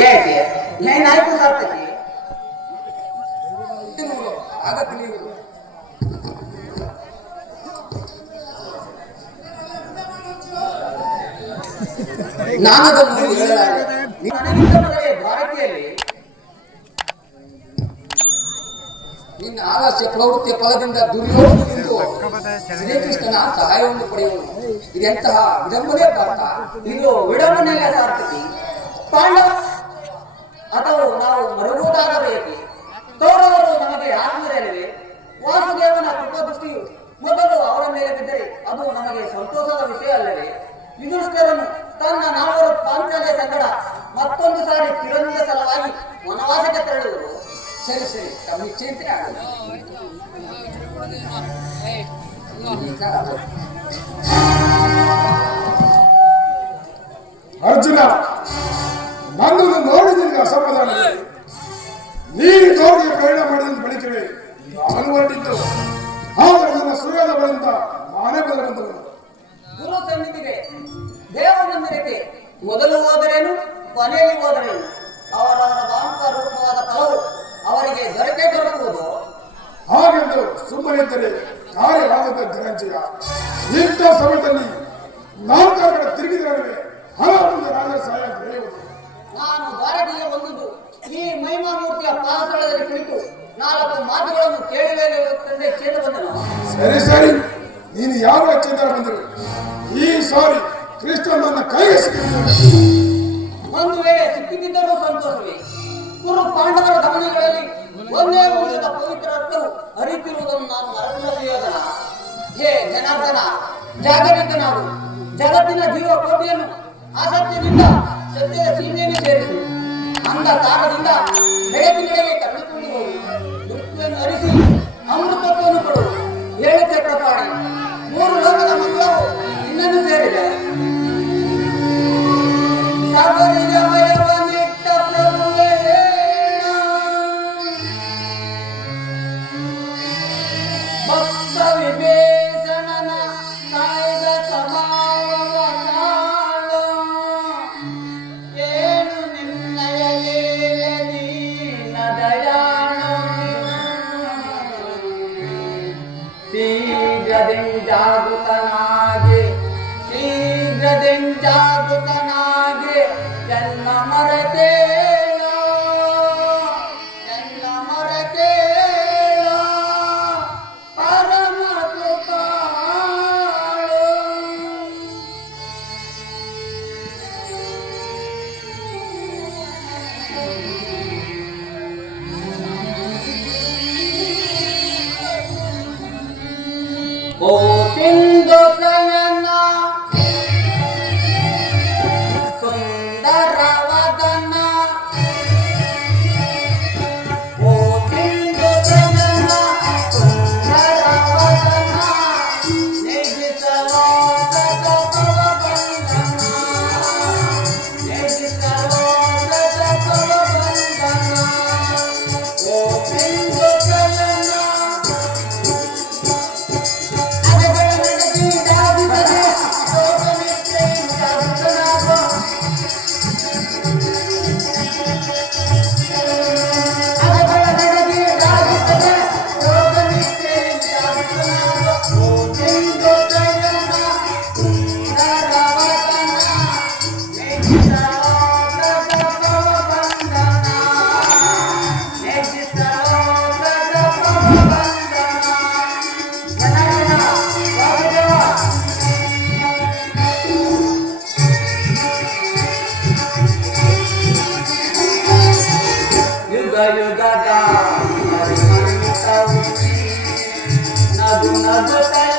ಯಾಕೆ ಏನಾಯ್ತು ಸಾರ್ಥಕಿ? ಆಗತ್ತೆ ನೀವು ನಾನದನ್ನು ಹೇಳಲಾರೆ. ನನಗಿಂತ ಮೊದಲೇ ದ್ವಾರಕೆಯಲ್ಲಿ ನಿನ್ನ ಆಲಸ್ಯ ಪ್ರವೃತ್ತಿಯ ಫಲದಿಂದ ದುರ್ಯೋಧನನಿಂದ ಶ್ರೀಕೃಷ್ಣನ ಸಹಾಯವನ್ನು ಪಡೆಯುವುದು ಇದೆಂತಹ ವಿಡಂಬನೆ ಪಾತ್ರ. ಇದು ವಿಡಂಬನೆಯ ಸಾರ್ಥಕಿ. ಪಾಂಡವ ಅಥವಾ ನಾವು ಮರುಗುವುದಾದರೂ ಏಕೆ? ಕೌರವರು ನಮಗೆ ಆತ್ಮೀಯರಲ್ಲವೇ? ವಾಸುದೇವನ ಕೃಪದೃಷ್ಟಿಯು ಮೊದಲು ಅವರ ಮೇಲೆ ಬಿದ್ದರೆ ಅದು ನಮಗೆ ಸಂತೋಷದ ವಿಷಯ ಅಲ್ಲವೇ? ವಿದುಷ್ಕರನು ತನ್ನ 4 ಪಾಂಚಾಲಿಯ ಸಂಗಡ ಮತ್ತೊಂದು ಸಾರಿ ತಿರುಳಿನ ಸಲುವಾಗಿ ವನವಾಸಕ್ಕೆ ತೆರಳುವರು. ಸರಿ ಸರಿ, ತಮ್ಮ ಚಿಂತೆ ಆಗಲ್ಲ. ಅರ್ಜುನ, ನನ್ನನ್ನು ನೋಡಿ ನಿನಗೆ ಅಸಮಾಧಾನ. ನೀನು ತೋರಿಗೆ ಪ್ರಯಾಣ ಮಾಡಿದ ಬಳಿಕವೇ ನಾನು ಹೊರಟಿದ್ದು. ಆದರೆ ನನ್ನ ಸುಯೋಧ ಬಳಿಂದ ನಾನೇ ಬದಲಾಗುತ್ತೇನೆ. ಗುರು ಸನ್ನಿಧಿಗೆ ದೇವ ಮಂದಿರಕ್ಕೆ ಮೊದಲು ಹೋದರೇನು ಕೊನೆಯಲ್ಲಿ ಹೋದರೇನು ಅವರವರ ಬಾಂಕ ರೂಪವಾದ ಫಲವು ಅವರಿಗೆ ದೊರಕುವುದು. ಹಾಗೆಂದು ಸುಮ್ಮನಿದ್ದರೆ ಕಾರ್ಯವಾಗದ ಧನಂಜಯ. ಇಂಥ ಸಮಯದಲ್ಲಿ 4 ಕಡೆ ತಿರುಗಿದರೆ ಹಲವು ರಾಜ ಸಹಾಯ ದೊರೆಯುವುದು. ನಾನು ದ್ವಾರಕೆಗೆ ಬಂದುದು ಈ ಮಹಿಮಾಮೂರ್ತಿಯ ಪಾದತಳದಲ್ಲಿ ಕುಳಿತು 4 ಮಾತುಗಳನ್ನು ಕೇಳುವೆ ಕೇಳಿ ಬಂದನು. ಸರಿ ಸರಿ, ನೀನು ಯಾವ ಚಿಂತನೆ ಬಂದರು? ಈ ಸಾರಿ ಕೃಷ್ಣನನ್ನ ಕೈಗೆ ಸಿಕ್ಕಿದ್ದಾರೆ. ಒಂದು ವೇಳೆ ಸಿಕ್ಕಿದ್ದರೂ ಸಂತೋಷವೇ. ಕುರು ಪಾಂಡವರ ಗಮನಗಳಲ್ಲಿ ಒಂದೇ ವಂಶದ ಪವಿತ್ರ ರಕ್ತವು ಹರಿತಿರುವುದನ್ನು ನಾನು ಮರಳಿಲ್ಲದನ. ಹೇ ಜನಾರ್ದನ, ಜಾಗರಿಕನಾಗು. ಜಗತ್ತಿನ ಜೀವ ಕೋಟಿಯನ್ನು ಆಸಕ್ತಿಯಿಂದ ಸತ್ಯದ ಸೀಮೆಯನ್ನು ಸೇರಿಸು. ಅಂಧಕಾರದಿಂದ ಬೆಳಕಿನೆಡೆಗೆ ಕರೆದುಕೊಂಡು ಹೋಗು. ಮೃತ್ಯುವನ್ನು ಹರಿಸಿ ಅಮೃತತ್ವವನ್ನು ಕೊಡು. 7 ಚಕ್ರಪಾಣಿ 3 ಲೋಕದ ಮಂಗಳವು ನಿನ್ನನ್ನು ಸೇರಿದೆ. ಸರ್ವನಿಜಮಯವನ್ನಿಟ್ಟ ಪ್ರಭುವೇ, ಭಕ್ತ ವಿಭೀಷಣನ ಕಾಯ್ದ ಸ್ವಭಾವವ ತಾಳು. ಏನು ನಿನ್ನಯ ಲೀಲೆ ದೀನ ದಯಾಳು. ಶೀಘ್ರದಿಂಜಾಗೃತನಾಗಿ ಜನ್ಮ ಮರೆತೇನೋ ಪರಮ ಕೃಪಾಳು. ಓ ಸಿಂಧು ಸಯನ ಸುಂದರವದನ, ಓ ಸಿಂಧು ಸಯನ ಸುಂದರವದನ, ನಿಜಿಸಲೋಕದ ಭವಬಂಧನ, ನಿಜಿಸಲೋಕದ ಭವಬಂಧನ. ಓ ಸಿಂಧು ಸಯನ ಯುಗದ ನಗು ನಗುತ್ತಲೇ